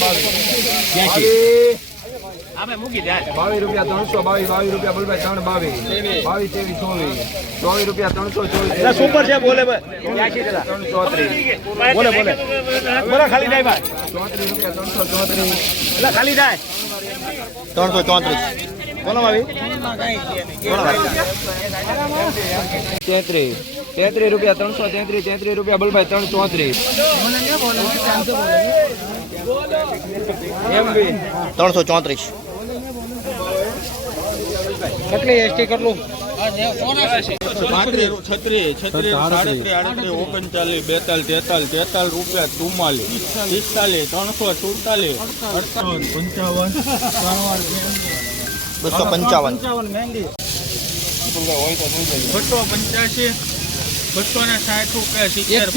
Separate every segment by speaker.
Speaker 1: બાવીસ બાવીસ રૂપિયા ત્રણસો બાવીસ બાવીસ રૂપિયા બોલભાઈ ત્રણ બાવીસ. બાવીસ ત્રેવીસ ચોવીસ. ચોવીસ રૂપિયા ત્રણસો ચોવીસ
Speaker 2: સુપર છે બોલે
Speaker 1: ત્રણ ચોત્રીસ
Speaker 2: બોલે બોલે. બોલે ખાલી જાય ભાઈ.
Speaker 1: ચોત્રીસ રૂપિયા ત્રણસો ચોત્રીસ.
Speaker 2: એટલે ખાલી જાય.
Speaker 3: ત્રણસો ચોત્રીસ.
Speaker 2: બોલો ભાઈ બોલો ભાઈ.
Speaker 1: તેત્રીસ. તેત્રીસ રૂપિયા ત્રણસો તેત્રીસ તેત્રીસ રૂપિયા બોલભાઈ ત્રણ ચોત્રીસ એમબી
Speaker 3: ત્રણસો ચોત્રીસ.
Speaker 2: કેટલી એસટી કેટલું?
Speaker 4: ઓગણચાલીસ બેતાલીસ તેતાલીસ તેતાલીસ રૂપિયા ચુમ્માલીસ પિસ્તાલીસ ત્રણસો સુડતાલીસ અડતાલીસ. પંચાવન.
Speaker 3: બસો પંચાવન.
Speaker 4: બસો પંચ્યાસી. બસો ને સાઠ રૂપિયા સિત્તેર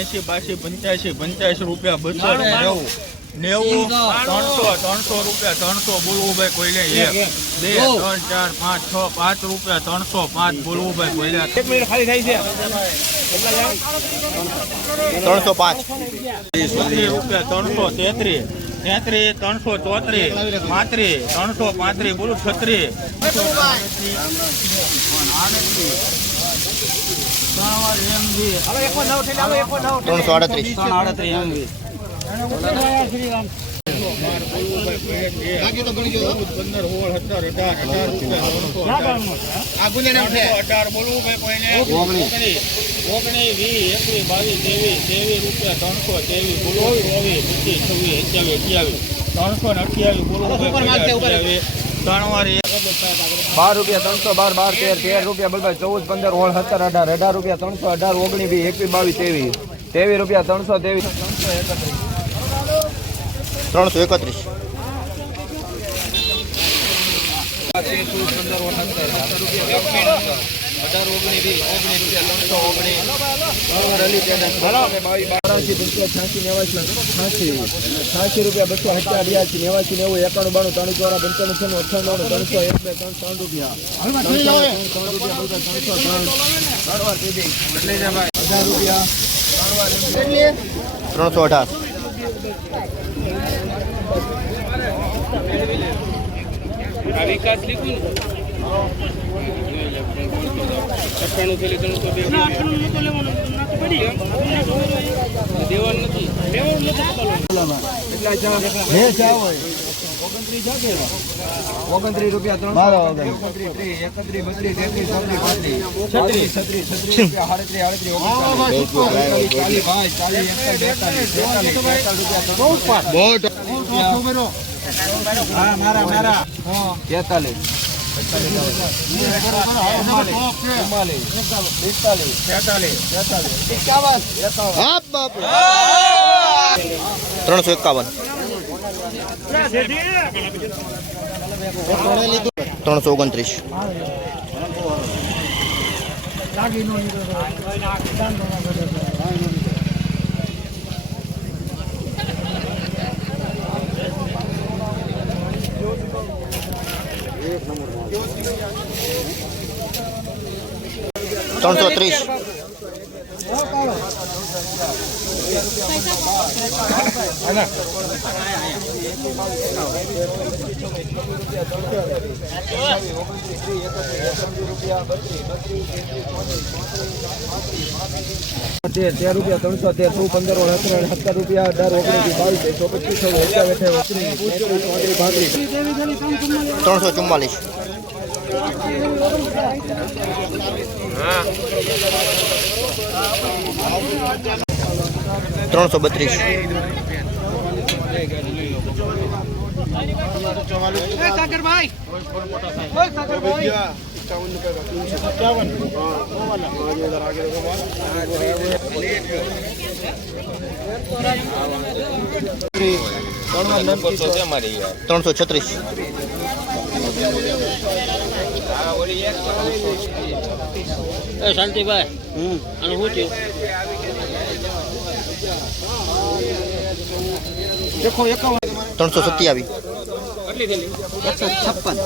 Speaker 4: એસી બાસી પંચ્યાસી પંચ્યાસી રૂપિયા બસો ને નેવું. નેવું ત્રણસો ત્રણસો રૂપિયા ત્રણસો બોલવું ભાઈ કોઈને એક બે ત્રણ ચાર પાંચ છ પાંચ રૂપિયા ત્રણસો પાંચ બોલવું ભાઈ કોઈને
Speaker 2: એક મિનિટ ખાલી થઈ છે.
Speaker 3: ત્રણસો પાંચ.
Speaker 4: છત્રીસ રૂપિયા ત્રણસો તેત્રીસ. તેત્રીસ ત્રણસો ચોત્રીસ. પાંત્રીસ ત્રણસો પાંત્રીસ બોલું છત્રીસ.
Speaker 3: ત્રણસો આડત્રીસ.
Speaker 4: ત્રણસો ને અઠ્યાવીસ ત્રણ વાર
Speaker 1: બાર રૂપિયા ત્રણસો બાર બાર તેર તેર રૂપિયા બોલભાઈ ચૌદ પંદર ઓળ સત્તર અઢાર અઢાર રૂપિયા ત્રણસો અઢાર ઓગણી બી એકવીસ બાવીસ ત્રેવીસ ત્રેવીસ રૂપિયા ત્રણસો ત્રેવીસ.
Speaker 3: ત્રણસો એકત્રીસ.
Speaker 1: અઢાર ઓગણીસ રૂપિયા ત્રણસો બારાસી ત્રણસો છ્યાસી નેવાસી છ્યાસી છ્યાસી રૂપિયા બસો સત્યા અઢ્યાસી નેવાસી નેવું એકાણું બાણું ત્રણ ચોરા પંચાણું અઠ્ઠાણું ત્રણસો એક બે ત્રણ ત્રણ રૂપિયા. ત્રણ ત્રણ રૂપિયા ત્રણસો અઢાર. એટલે છે હે ચા હોય. ઓગણત્રીસ ચા કે ઓગણત્રીસ રૂપિયા ત્રણસો. ઓગણત્રીસ એકત્રીસ બત્રીસ તેત્રીસ ચોત્રીસ પાંત્રીસ. છત્રીસ. છત્રીસ છત્રીસ રૂપિયા આડત્રીસ ઓગણચાલીસ. ચાલીસ ભાઈ ચાલીસ એકતાલીસ બેતાલીસ બેતાલીસ રૂપિયા હા મારા મારા. તેતાલીસ
Speaker 3: ત્રણસો એકાવન. ત્રણસો ઓગણત્રીસ. ત્રણસો ત્રીસ.
Speaker 1: તેર તેર રૂપિયા ત્રણસો તેર, સો પંદર સત્તર સત્તર રૂપિયા, અઢાર ઓગણીસ બાવીસ, એકસો પચીસ
Speaker 3: ત્રણસો ચુમ્માલીસ ત્રણસો બત્રીસ. ત્રણસો છત્રીસ.
Speaker 2: શાંતિભાઈ અને શું થયું?
Speaker 3: ત્રણસો સત્યાવીસ.
Speaker 1: એકસો છપ્પન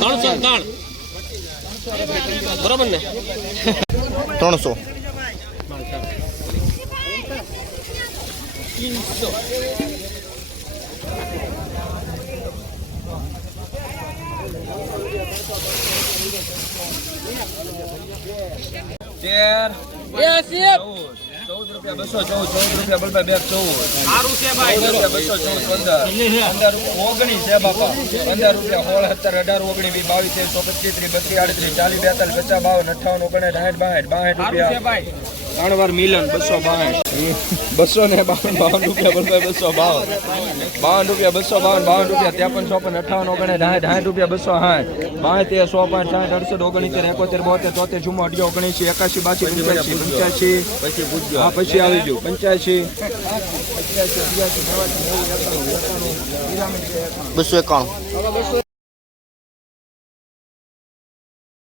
Speaker 2: ત્રણસો ત્રણ. બરાબર ને?
Speaker 3: ત્રણસો.
Speaker 1: તેર ચૌદ રૂપિયા બસો ચૌદ ચૌદ રૂપિયા બલભાઈ બે ચૌદ.
Speaker 2: સારું છે
Speaker 1: ચૌદ રૂપિયા બસો ચૌદ પંદર. પંદર ઓગણીસ છે બાપા. પંદર રૂપિયા સોળ સત્તર અઢાર ઓગણીસ વીસ બાવીસ ત્રેવીસ ચોવીસ ત્રીસ બત્રીસ આડત્રીસ ચાલીસ બેતાલીસ પચાસ બાવન અઠાવન ઓગણીસ સાઠ બાસઠ બાસઠ રૂપિયા. ત્રણ મિલન, બસો બાવન. બસો ને બાવન બાવન રૂપિયા બલભાઈ બસો બાવન. બાવન રૂપિયા બસો બાવન બાવન રૂપિયા ત્રેપન ચોપન અઠાવન ઓગણીસ સાઠ સાઠ રૂપિયા બસો સાઠ. બાંતેર સો પાંચ, સાઠ, અડસઠ ઓગણીતેર એકોતેર, બોતેર, તોતેર ચુમ્મો અઢી ઓગણીસી એકાસી બાસી, પંચ્યાસી પંચ્યાસી. હા, પછી આવી ગયું, પંચ્યાસી.
Speaker 3: બસો એકાણું.